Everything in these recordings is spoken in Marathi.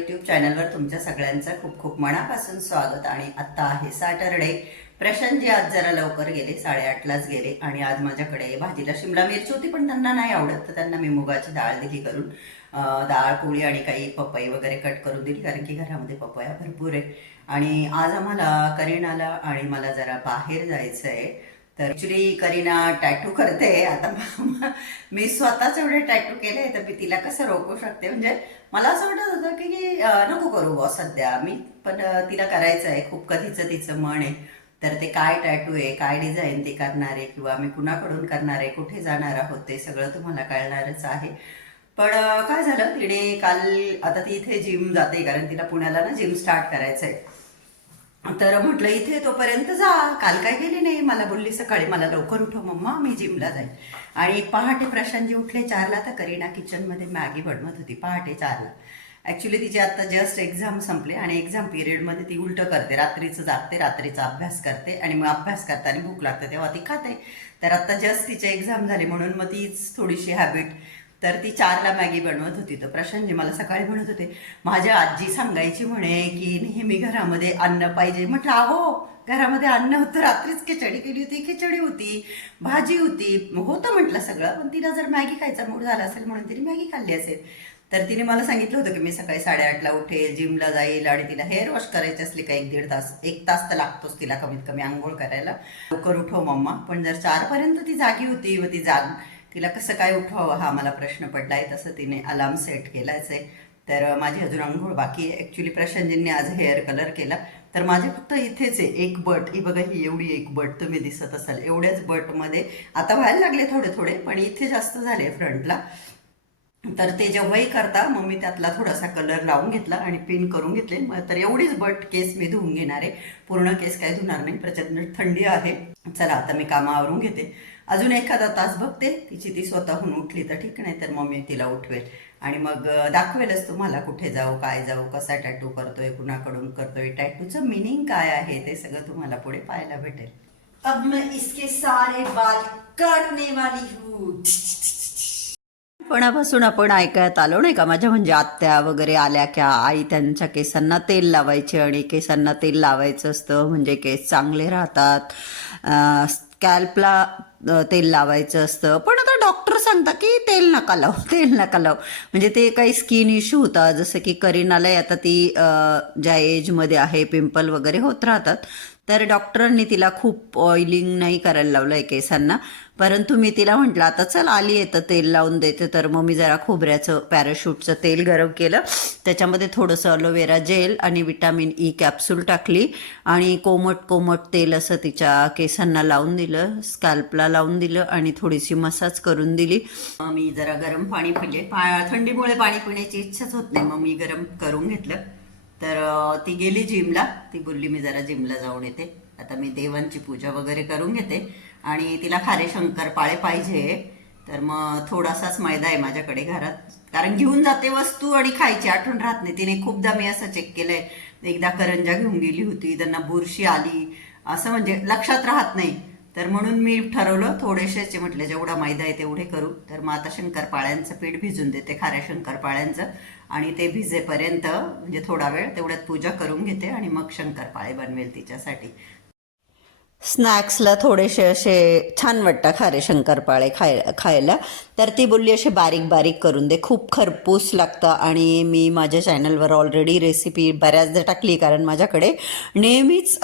यूट्यूब युट्यूब चॅनलवर तुमच्या सगळ्यांचं खूप खूप मनापासून स्वागत आणि आत्ता आहे सॅटरडे प्रशांतजी आज जरा लवकर गेले साडेआठलाच गेले आणि आज माझ्याकडे भाजीला शिमला मिरची होती पण त्यांना नाही आवडत तर त्यांना मी मुगाची डाळ दिली करून डाळ पोळी आणि काही पपई वगैरे कट करून दिली कारण की घरामध्ये पपया भरपूर आहे आणि आज आम्हाला करीणाला आणि मला जरा बाहेर जायचं आहे तर ऍक्च्युली करीना टॅटू करते. आता मी स्वतःच एवढे टॅटू केले तर मी तिला कसं रोखू शकते? म्हणजे मला असं वाटत होतं की नको करू बॉ सध्या मी पण तिला करायचं आहे. खूप कधीचं तिचं मन आहे. तर ते काय टॅटू आहे काय डिझाईन ते करणार आहे किंवा मी कुणाकडून करणार आहे कुठे जाणार आहोत ते सगळं तुम्हाला कळणारच आहे. पण काय झालं? तिने काल आता ती इथे जिम जाते कारण तिला पुण्याला ना जिम स्टार्ट करायचं आहे तर म्हटलं इथे तोपर्यंत जा. काल काय गेली नाही? मला बोलली सकाळी मला लवकर उठव मम्मा मी जिमला जाईल. आणि पहाटे प्रशांतजी उठले चारला तर करीना किचनमध्ये मॅगी बनवत होती पहाटे चारला. ॲक्च्युली तिची आता जस्ट एक्झाम संपले आणि एक्झाम पिरियडमध्ये ती उलटं करते रात्रीचं जागते रात्रीचा अभ्यास करते आणि मग अभ्यास करताना भूक लागते तेव्हा ती खाते. तर आत्ता जस्ट तिची एक्झाम झाली म्हणून मग तीच थोडीशी हॅबिट तर ती चारला मॅगी बनवत होती. तर प्रशांतजी मला सकाळी म्हणत होते माझ्या आजी सांगायची म्हणे की नेहमी घरामध्ये अन्न पाहिजे. म्हटलं अहो घरामध्ये अन्न होतं. रात्रीच खिचडी केली होती खिचडी होती भाजी होती. होतं म्हटलं सगळं पण तिला जर मॅगी खायचा मूड झाला असेल म्हणून तिने मॅगी खाल्ली असेल. तर तिने मला सांगितलं होतं की मी सकाळी साडेआठला उठेल जिमला जाईल आणि तिला हेअर वॉश करायची असली का एक दीड तास एक तास तर लागतोच तिला कमीत कमी आंघोळ करायला. लवकर उठो मम्मा. पण जर चारपर्यंत ती जागी होती व ती जाग तिला कसं काय उठवावं हा मला प्रश्न पडलाय तसं तिने अलार्म सेट केलाच आहे तर माझी अजून आंघोळ बाकी आहे. ॲक्च्युली प्रशांतजींनी आज हेअर कलर केला. तर माझे फक्त इथेच आहे. एक बट ही बघा ही एवढी एक बट तुम्ही दिसत असाल. एवढ्याच बटमध्ये आता व्हायला लागले थोडे थोडे पण इथे जास्त झाले फ्रंटला तर ते जेव्हाही करता मग मी त्यातला थोडासा कलर लावून घेतला आणि पिन करून घेतले. मग तर एवढीच बट केस मी धुवून घेणार आहे. पूर्ण केस काय धुणार नाही. प्रचंड थंडी आहे. चला आता मी कामावरून घेते. अजून एखादा तास बघते. तिची ती स्वतःहून उठली तर ठीक नाही तर मग मी तिला उठवेल. आणि मग दाखवेलच तुम्हाला कुठे जाऊ काय जाऊ कसा टॅटू करतोय कुणाकडून करतोय टॅटूचं मिनिंग काय आहे ते सगळं तुम्हाला पुढे पाहायला भेटेल. अब मैं इसके सारे बाल काटने वाली हूँ. पणापासून आपण ऐकत आलो नाही का? माझ्या म्हणजे आत्या वगैरे आल्या क्या? आई त्यांच्या केसांना तेल लावायचे आणि केसांना तेल लावायचं असतं म्हणजे केस चांगले राहतात. स्कॅल्पला तेल लावायचं असतं. पण आता डॉक्टर सांगता की तेल नका लाव तेल नका लाव. म्हणजे ते काही स्किन इश्यू होता. जसं की करीनालाही आता ती ज्या एजमध्ये आहे पिंपल वगैरे होत राहतात. तर डॉक्टरांनी तिला खूप ऑइलिंग नाही करायला लावलं आहे केसांना. परंतु मी तिला म्हटलं आता चल आली आहे तर तेल लावून देते. तर मग मी जरा खोबऱ्याचं पॅराशूटचं तेल गरम केलं. त्याच्यामध्ये थोडंसं अलोवेरा जेल आणि विटामिन ई कॅप्सूल टाकली आणि कोमट कोमट तेल असं तिच्या केसांना लावून दिलं स्कॅल्पला लावून दिलं आणि थोडीशी मसाज करून दिली. मी जरा गरम पाणी पिले पा थंडीमुळे पाणी पिण्याची इच्छाच होत नाही. मग मी गरम करून घेतलं. तर ती गेली जिमला. ती बोलली मी जरा जिमला जाऊन येते. आता मी देवांची पूजा वगैरे करून घेते. आणि तिला खारे शंकर पाळे पाहिजे. तर मग थोडासाच मैदा आहे माझ्याकडे घरात. कारण घेऊन जाते वस्तू आणि खायची आठवण राहत नाही. तिने खूपदा मी असं चेक केलंय. एकदा करंजा घेऊन गेली होती. त्यांना बुरशी आली. असं म्हणजे लक्षात राहत नाही. तर म्हणून मी ठरवलं थोडेसेच म्हटले जेवढा मैदा आहे तेवढे करू. तर मग आता शंकरपाळ्यांचं पीठ भिजून देते खाऱ्या शंकरपाळ्यांचं. आणि ते भिजेपर्यंत म्हणजे थोडा वेळ तेवढ्यात पूजा करून घेते आणि मग शंकरपाळे बनवेल तिच्यासाठी. स्नॅक्सला थोडेसे असे छान वाटतं खारे शंकरपाळे खाय खायला. तर ती बोलली असे बारीक बारीक करून दे. खूप खरपूस लागतं आणि मी माझ्या चॅनलवर ऑलरेडी रेसिपी बऱ्याचदा टाकली कारण माझ्याकडे नेहमीच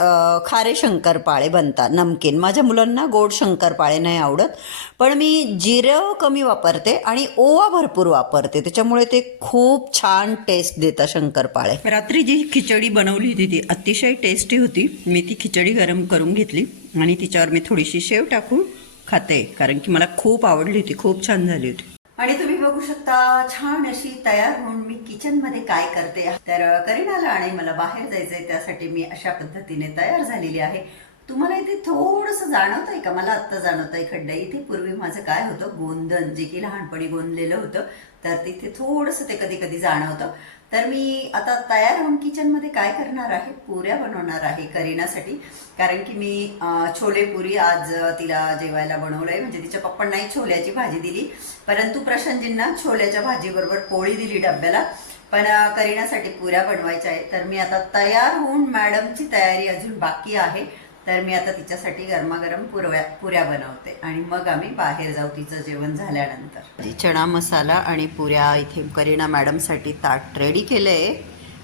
खारे शंकरपाळे बनतात नमकीन. माझ्या मुलांना गोड शंकरपाळे नाही आवडत पण मी जिरं कमी वापरते आणि ओवा भरपूर वापरते. त्याच्यामुळे ते खूप छान टेस्ट देतात शंकरपाळे. रात्री जी खिचडी बनवली होती ती अतिशय टेस्टी होती. मी ती खिचडी गरम करून घेतली. आणि तिच्यावर मी थोडीशी शेव टाकून खाते. कारण की मला खूप आवडली होती खूप छान झाली होती. आणि तुम्ही बघू शकता छान अशी तयार होऊन मी किचनमध्ये काय करते. तर करीनाला आणि मला बाहेर जायचंय त्यासाठी मी अशा पद्धतीने तयार झालेली आहे. तुम्हाला इथे थोडस जाणवत आहे का? मला आत्ता जाणवत आहे खड्डा. इथे पूर्वी माझं काय होतं गोंधन जे की लहानपणी गोंदलेलं होतं तर तिथे थोडस ते कधी कधी जाणवतं. तर मी आता तयार होऊन किचनमध्ये काय करणार आहे? पुऱ्या बनवणार आहे करीनासाठी कारण की मी छोले पुरी आज तिला जेवायला बनवलंय. म्हणजे तिच्या पप्पांनाही छोल्याची भाजी दिली. परंतु प्रशांतजींना छोल्याच्या भाजीबरोबर पोळी दिली डब्याला. पण करिनासाठी करीनासाठी पुऱ्या बनवायच्या आहे तर मी आता तयार होऊन मॅडमची तयारी अजून बाकी आहे. तर मी आता तिच्यासाठी गरमागरम पुरव्या पुऱ्या बनवते. आणि मग आम्ही बाहेर जाऊ तिचं जेवण झाल्यानंतर. चणा मसाला आणि पुऱ्या इथे करीना मॅडमसाठी ताट रेडी केलंय.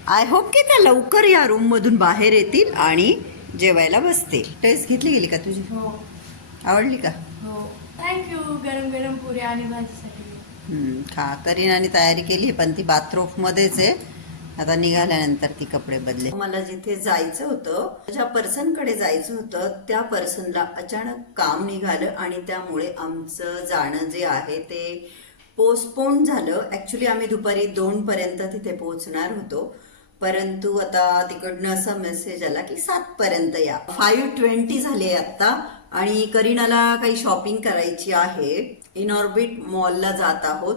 आय होप की त्या लवकर या रूम मधून बाहेर येतील आणि जेवायला बसते टेस्ट घेतली गेली का तुझी? हो. आवडली का? हो. थँक्यू गरम गरम पुऱ्या आणि भाजीसाठी. हम्म, खा. करीनाने तयारी केली पण ती बाथरूम मध्येच आहे. आता निघाल्यानंतर ती कपडे बदले. मला जिथे जायचं होतं ज्या पर्सनकडे जायचं होतं त्या पर्सनला अचानक काम निघालं आणि त्यामुळे आमचं जाणं जे आहे ते पोस्टपोन झालं. ऍक्च्युली आम्ही दुपारी दोन पर्यंत तिथे पोहोचणार होतो. परंतु आता तिकडनं असा मेसेज आला की सात पर्यंत या. फाईव्ह ट्वेंटी झाले आता आणि करीनाला काही शॉपिंग करायची आहे. इनऑर्बिट मॉलला जात आहोत.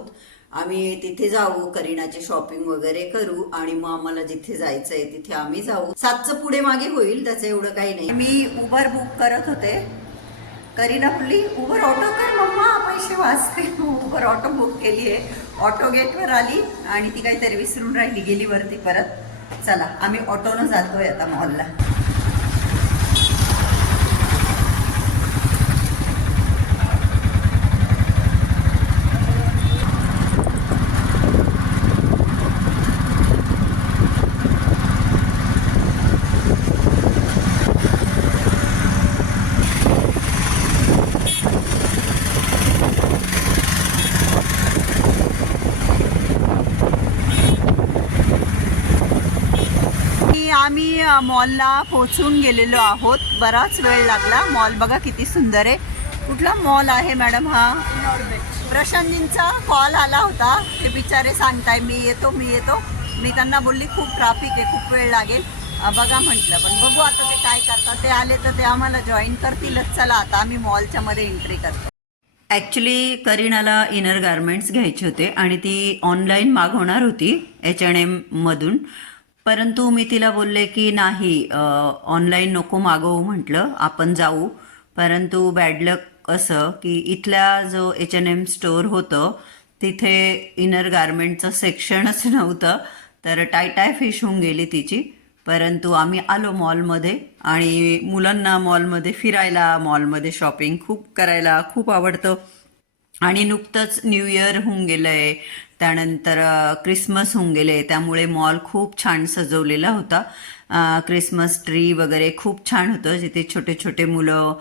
आम्ही तिथे जाऊ करीनाची शॉपिंग वगैरे करू आणि मग आम्हाला जिथे जायचंय तिथे आम्ही जाऊ. सातचं पुढे मागे होईल त्याचं एवढं काही नाही. मी उबर बुक करत होते. करीना आपली उबर ऑटो कर मम्मा पैसे वाचते. उबर ऑटो बुक केली आहे. ऑटो गेटवर आली आणि ती काहीतरी विसरून राहिली गेली वरती परत. चला आम्ही ऑटोनं जातोय आता मॉलला की आम्ही अ, मॉलला पोहोचून गेलेलो आहोत. बराच वेळ लागला. मॉल बघा किती सुंदर आहे. कुठला मॉल आहे मॅडम हा? प्रशांतजींचा कॉल आला होता. ते बिचारे सांगताय मी येतो मी येतो. मी त्यांना बोलली खूप ट्राफिक आहे खूप वेळ लागेल. बघा म्हटलं. पण बघू आता ते काय करतात. ते आले तर ते आम्हाला जॉईन करतीलच. चला आता आम्ही मॉलच्या मध्ये एंट्री करतो. ॲक्च्युली करीनाला इनर गारमेंट्स घ्यायचे होते आणि ती ऑनलाईन मागवणार होती एच एन एममधून परंतु मी तिला बोलले की नाही ऑनलाईन नको मागवू म्हटलं. आपण जाऊ. परंतु बॅडलक असं की इथल्या जो एच एन एम स्टोअर होतं तिथे इनर गारमेंटचं सेक्शनच नव्हतं. तर टाय टाय फिश होऊन गेली तिची. परंतु आम्ही आलो मॉलमध्ये आणि मुलांना मॉलमध्ये फिरायला मॉलमध्ये शॉपिंग खूप करायला खूप आवडतं. आणि नुकतंच न्यू इयर होऊन गेलं आहे त्यानंतर क्रिसमस होऊन गेले त्यामुळे मॉल खूप छान सजवलेला होता. क्रिसमस ट्री वगैरे खूप छान होतं. जिथे छोटे छोटे मुलं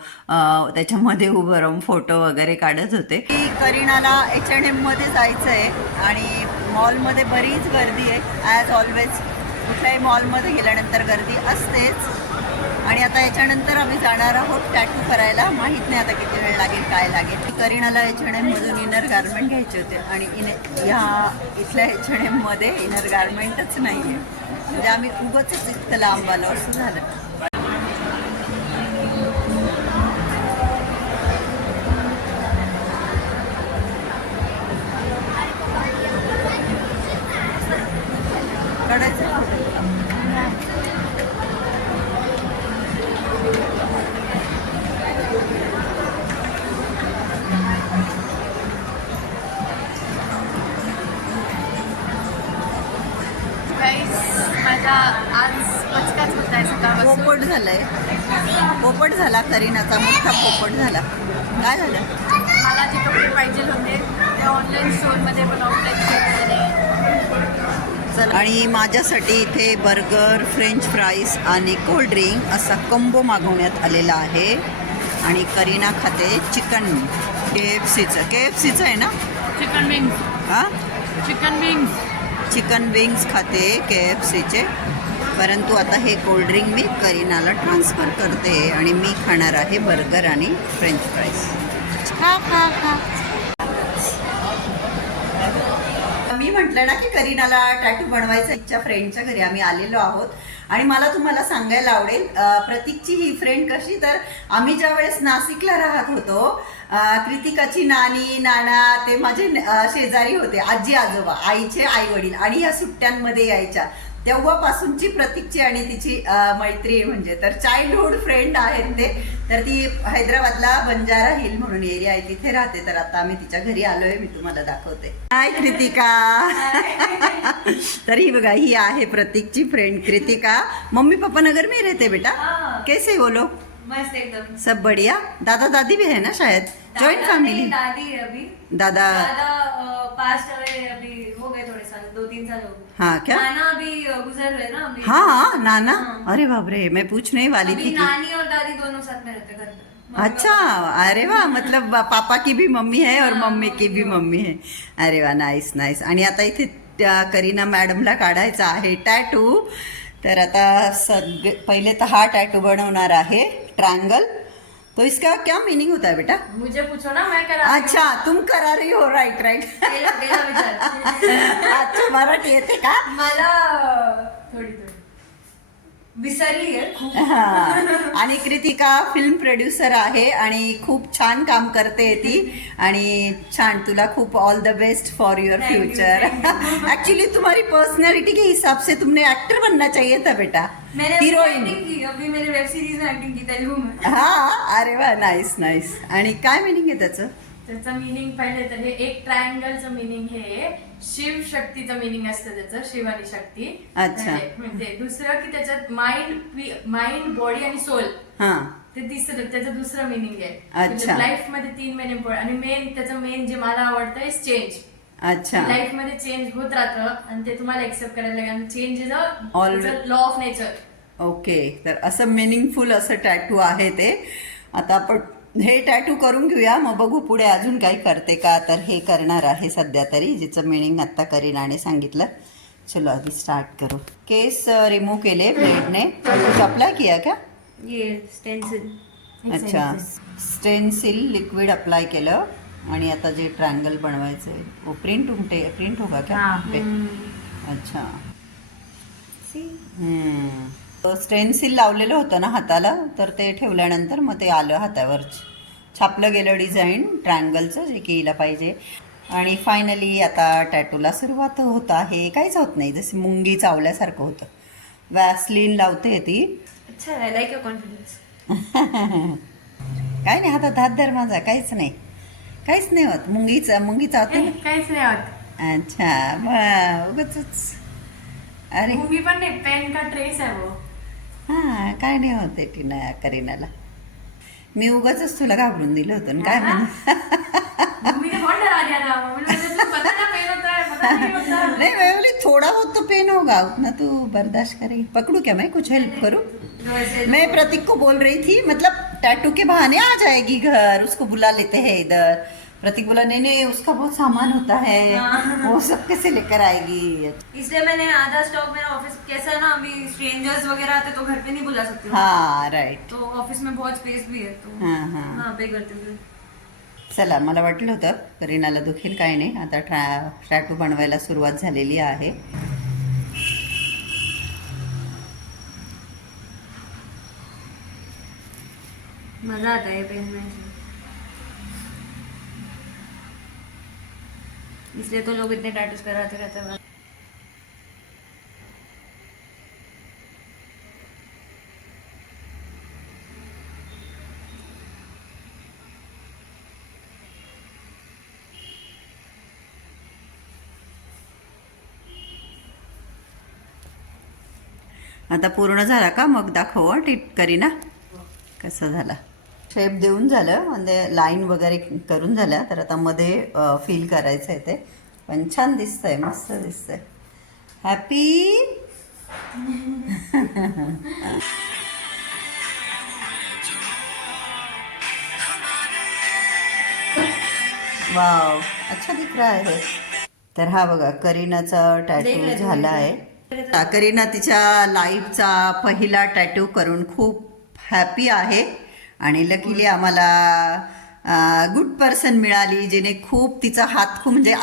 त्याच्यामध्ये उभं राहून फोटो वगैरे काढत होते. की करीनाला H&M एच एन एममध्ये जायचं आहे आणि मॉलमध्ये बरीच गर्दी आहे. ॲज ऑलवेज कुठल्याही मॉलमध्ये गेल्यानंतर गर्दी असतेच. आणि आता याच्यानंतर आम्ही जाणार आहोत टॅटू करायला. माहीत नाही आता किती वेळ लागेल काय लागेल. करीणाला एच H&M एन एममधून इनर गारमेंट घ्यायचे होते. आणि इन ह्या इथल्या H&M एच एन एममध्ये इनर गारमेंटच नाही आहे म्हणजे आम्ही खूपच इतकं लांब आलो असं झालं. पोपट झाला करीनाचा मोठा पोपट झाला. काय झालं? मला जे कपडे पाहिजे होते ते ऑनलाईन स्टोअरमध्ये पण चला. आणि माझ्यासाठी इथे बर्गर फ्रेंच फ्राईज आणि कोल्ड ड्रिंक असा कंबो मागवण्यात आलेला आहे. आणि करीना खाते चिकन के एफ सीचं के एफ सीचं आहे ना? चिकन विंग्स हां? चिकन विंग्स चिकन विंग्स खाते के एफ सीचे परंतु आता हे कोल्ड ड्रिंक मी करीनाला ट्रान्सफर करते आणि मी खाणार आहे बर्गर आणि फ्रेंच फ्राईज हा हा हा. मी म्हटलं ना की करीनाला टॅटू बनवायचा इच्छा फ्रेंडच्या घरी आम्ही आलेलो आहोत. आणि मला तुम्हाला सांगायला आवडेल प्रतीकची ही फ्रेंड कशी? तर आम्ही ज्या वेळेस नाशिकला राहत होतो कृतिकाची नानी नाना ते माझे शेजारी होते आजी आजोबा आईचे आई वडील आणि या सुट्ट्यांमध्ये यायच्या. तेव्हापासूनची प्रतीकची आणि तिची मैत्री म्हणजे. तर चाइल्डहुड फ्रेंड आहेत ते. तर ती हैदराबादला बंजारा हिल म्हणून एरिया आहे. तिथे राहते. तर आता आम्ही तिच्या घरी आलोय. मी तुम्हाला दाखवते. हाय कृतिका तर ही बघा ही आहे प्रतीकची friend Kritika mummy papa Nagar में रहते बेटा? हाँ। कैसे वो लोग? मस्त एकदम. सब बढ़िया? दादा दादी भी है ना शायद? जॉइंट फैमिली दादी है अभी. दादा। दादा पास्ट हुए अभी हो गए थोड़े साल दो तीन साल हो गए। हाँ क्या? नाना अभी गुजर ना अभी। हाँ नाना? हाँ। अरे बाप रे मैं पूछने ही वाली थी कि नानी और दादी दोनों साथ में रहते घर अच्छा अरे वाह मतलब पापा की भी मम्मी है और हाँ, मम्मी की भी मम्मी है। अरे वा नाईस नाईस आणि आता इथे त्या करीना मॅडमला काढायचा आहे टॅटू तर आता सगळे पहिले तर हा टॅटू बनवणार आहे ट्रायंगल तो इसका क्या मीनिंग होता है बेटा? मुझे पूछो ना मैं करा अच्छा तुम करा रही हो राईट राईट गेला गेला विचार। अच्छा मराठी येते का? मला थोडी थोडी. विसरली हा. आणि कृतिका फिल्म प्रोड्युसर आहे आणि खूप छान काम करते ती. आणि छान तुला खूप all the best for you, future actually तुम्हारी पर्सनैलिटी के हिसाब से तुमने एक्टर बनना चाहिए था बेटा. हिरोइन अभी मैंने वेब सीरीज में एक्टिंग की तेलुगू में. हा अरे वा नाईस नाईस आणि काय मिनिंग आहे त्याचं? त्याचं मिनिंग पाहिलं तर हे एक ट्रायंगलचं मिनिंग हे शिव शक्तीचं मिनिंग असतं त्याचं शिव आणि शक्ती. अच्छा. म्हणजे- म्हणजे दुसरं की त्याच्यात माइंड माइंड बॉडी आणि सोल हा. ते तिसरं त्याचं दुसरं मिनिंग अच्छा. आहे लाईफमध्ये तीन मेन इम्पॉर्टंट आणि मेन त्याचं मेन जे मला आवडतं चेंज अच्छा. लाईफमध्ये चेंज होत राहतं आणि ते तुम्हाला एक्सेप्ट करायला लागेल. Change is. A law of nature okay तर असं मिनिंगफुल असं टॅटू आहे ते. आता आपण हे टॅटू करून घेऊया. मग बघू पुढे अजून काही करते का. तर हे करणार आहे सध्या तरी. जिचं मिनिंग आत्ता करीनाने सांगितलं. चलो अभी स्टार्ट करू. केस रिमूव्ह केले ब्लेडने अप्लाय किया क्या ये स्टेंसिल अच्छा. स्टेन्सिल लिक्विड अप्लाय केलं. आणि आता जे ट्रायंगल बनवायचं आहे वो प्रिंट उमटे प्रिंट होगा क्या? हाँ. पे? अच्छा. स्टेन्सिल लावलेलं होतं ना हाताला तर ते ठेवल्यानंतर मग ते आलं हातावर छापलं गेलं डिझाईन ट्रायंगलचं जे की हिला पाहिजे. आणि फायनली आता टॅटूला सुरुवात होत आहे. काहीच होत नाही जसे मुंगी चावल्यासारखं होतं. वॅसलीन लावते ती. अच्छा काय नाही हातात हात धर माझा काहीच नाही. काहीच नाही होत. मुंगीचा मुंगी चावते काहीच नाही होत. अच्छा मग उगाच अरे. मूवी पण नाही पेन का ट्रेस आहे हां काय नाही होते टीना करीनाला. मी उगाच तुला घाबरून दिलं होतं ना काय म्हणून मूवी ने बहुत डरा दिया था मैंने बोला, "तुझे पता ना पेन होता. है नहीं बोली थोड़ा बहुत तो पेन होगा उतना तू बर्दाश्त करेगी पकड़ू क्या मैं? कुछ हेल्प करूँ? मैं प्रतीक को बोल रही थी मतलब टैटू के बहाने आ जाएगी घर उसको बुला लेते हैं इधर. प्रतीक बोला नहीं नहीं उसका बहुत सामान होता है। वो सब कैसे लेकर आएगी। इसलिए मैंने आधा स्टॉक मेरा ऑफिस कैसा है ना अभी स्ट्रेंजर्स वगैरह आते तो घर पे नहीं बुला सकती हूँ। राईट तो ऑफिस में बहुत स्पेस भी है तो हाँ हाँ। पे करते चला मला वाटलं होतं करीनाला दुखील काय नाही. आता ट्रा टॅटू बनवायला सुरुवात झालेली आहे. मजा आता है पेन इसलिए तो लोग इतने टैटूज कराते रहते हैं। आता पूर्ण झाला का? मग दाखव टिप करीना. कसं झाला? शेप देऊन झालं. म्हणजे लाईन वगैरे करून झाल्या. तर आता मध्ये फील करायचं आहे ते. पण छान दिसतंय. मस्त दिसतंय. हॅपी वाव अच्छा दिख रहा है. तर हा बघा करीनाचा टॅटू झाला आहे. करीना तिच्या लाईफचा पहिला टॅटू करून खूप हॅपी आहे. आणि लकीली आम्हाला गुड पर्सन मिळाली जिने खूप तिचा हात खूप म्हणजे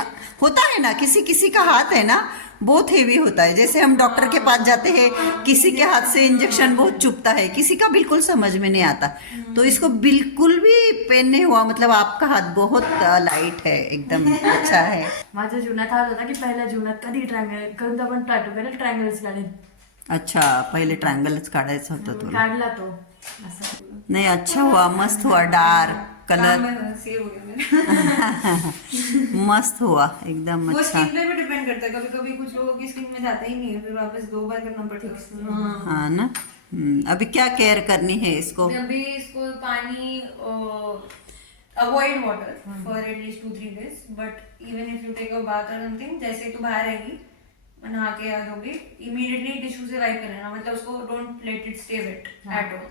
होता है ना किसी किसी का हाथ है ना बहुत हेवी होता है जैसे हम डॉक्टर के पास जाते हैं किसी के हाथ से इंजेक्शन बहुत चुभता है किसी का बिल्कुल समझ में नहीं आता। तो इसको बिल्कुल भी पेन नहीं हुआ मतलब आपका हात बहुत लाइट है एकदम अच्छा है। माझ्या जीवनात हात होता की पहिल्या जीवनात कधी ट्रायंगल करून आपण केलं ट्रायंगल्स काढेल अच्छा पहिले ट्रायंगलच काढायचं होतं तुला. काढला तो. नहीं अच्छा हुआ मस्त हुआ डार्क कलर। हो मस्त हुआ एकदम वो अच्छा। स्किन पे भी डिपेंड करता है कभी कभी कुछ लोगों की स्किन में जाता ही नहीं है फिर वापस दो बार करना पड़ता है हाँ। हाँ ना? हम्म, अभी क्या केयर करनी है इसको? अभी इसको पानी avoid water for at least two three days but even if you take a bath और समथिंग जैसे तू बाहर आएगी नहा के आ जाओगी इमीडिएटली टिश्यू से वाइप कर लेना मतलब उसको don't let it stay wet at all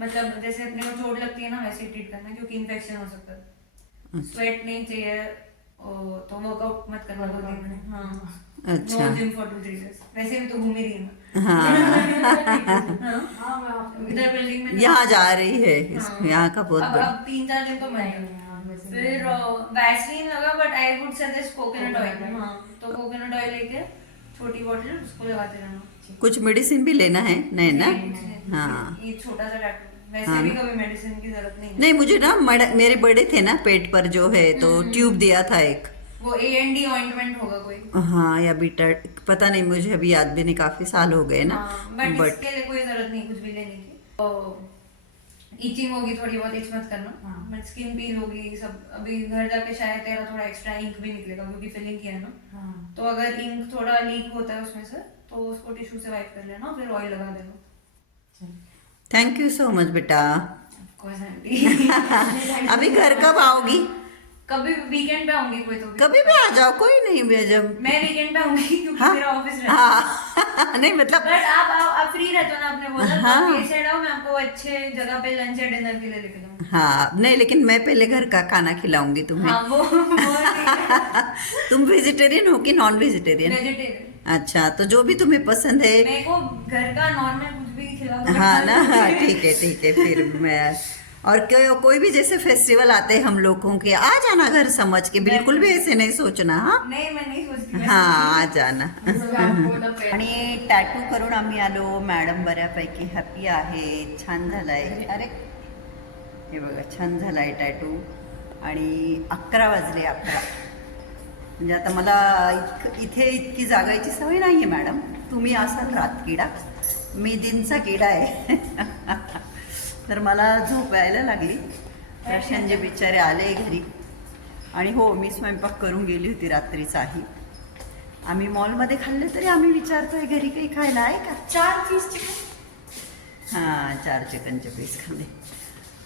मतलब जैसे अपने को चोट लगती है ना वैसे ट्रीट करना क्योंकि इन्फेक्शन हो सकता है। स्वेट नहीं चाहिए ओ, तो वर्कआउट मत करना दो दिन में। हाँ। अच्छा। Gym for two three days वैसे भी तो घूम ही रही है। हाँ। हाँ। इधर बिल्डिंग में यहाँ जा रही है। हाँ। यहाँ का बहुत बड़ा अब तीन चार दिन तो मैं फिर वैसलीन लगा but I would suggest coconut oil हाँ। तो कोकोनट ऑयल लेके छोटी बॉटल उसको लगाते रहना। कुछ मेडिसिन भी लेना है नहीं ना? हाँ। ये छोटा सा वैसे हाँ भी कभी मेडिसिन की ज़रूरत नहीं नहीं मुझे ना मेरे बड़े थे ना पेट पर जो है तो ट्यूब दिया था एक। वो ए एन डी ऑइंटमेंट होगा कोई। हाँ या बीटा पता नहीं मुझे अभी याद भी नहीं काफ़ी साल हो गए ना। बट बट इसके लिए कोई ज़रूरत नहीं कुछ भी लेने की। तो इचिंग होगी थोड़ी बहुत इच मत करना। हाँ। बट स्किन पील होगी सब अभी घर जाके शायद तेरा थोड़ा एक्स्ट्रा इंक भी निकलेगा क्योंकि फिलिंग किया है ना। हाँ। तो अगर इंक थोड़ा लीक होता है उसमें से तो उसको टिश्यू से वाइप कर लेना फिर ऑयल लगा देना। थैंक यू सो मच बेटा. अभी घर कब आओगी? कभी वीकेंड पे आऊँगी कोई तो। कभी भी आ जाओ कोई नहीं मैं जब। मैं वीकेंड पे आऊँगी क्योंकि हाँ? मेरा ऑफ़िस रहता है। नहीं मतलब बट आप आप आप फ्री रहते हो ना आपने बोला तो हाँ। आप ये साइड आओ मैं आपको अच्छे जगह पे लंच या डिनर के लिए लेके जाऊँगी। हाँ नहीं लेकिन मैं पहले घर का खाना खिलाऊँगी तुम्हें। हाँ वो, वो तुम वेजिटेरियन हो कि नॉन वेजिटेरियन वेजिटेरियन अच्छा तो जो भी तुम्हें पसंद है। मेरे को घर का नॉर्मल कुछ भी खिला दो। हाँ ना हाँ ठीक है ठीक है फिर मैं और को, कोई भी जैसे फेस्टिवल आते हैं हम लोगों के आ जाना घर समझ के बिल्कुल भी ऐसे नहीं सोचना हाँ। नहीं मैं नहीं सोचती। हा आ जाना। आणि टॅटू करून आम्ही आलो मॅडम बऱ्यापैकी हॅपी आहे छान झालाय. अरे हे बघा छान झालाय टॅटू आणि अकरा वाजले अकरा. म्हणजे आता मला इतक इथे इतकी जागायची सवय नाही आहे मॅडम. तुम्ही असाल रात किडा. मी दिनचा किडा आहे. तर मला झोप यायला लागली. प्रशांतचे बिचारे आले घरी. आणि हो मी स्वयंपाक करून गेली होती रात्रीचाही आम्ही मॉलमध्ये खाल्ले तरी आम्ही विचारतोय घरी काही खायला आहे का? चार पीस चिकन हां चार चिकनचे पीस खाल्ले.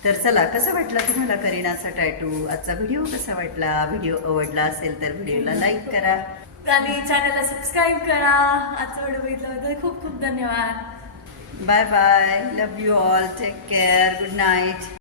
तर चला कसं वाटलं तुम्हाला करीनाचा टॅटू आजचा व्हिडिओ कसा वाटला? व्हिडिओ आवडला असेल तर व्हिडिओला लाईक करा. आणि चॅनलला सबस्क्राईब करा. आजचा व्हिडिओ बघितल्याबद्दल खूप खूप धन्यवाद. Bye bye love you all take care good night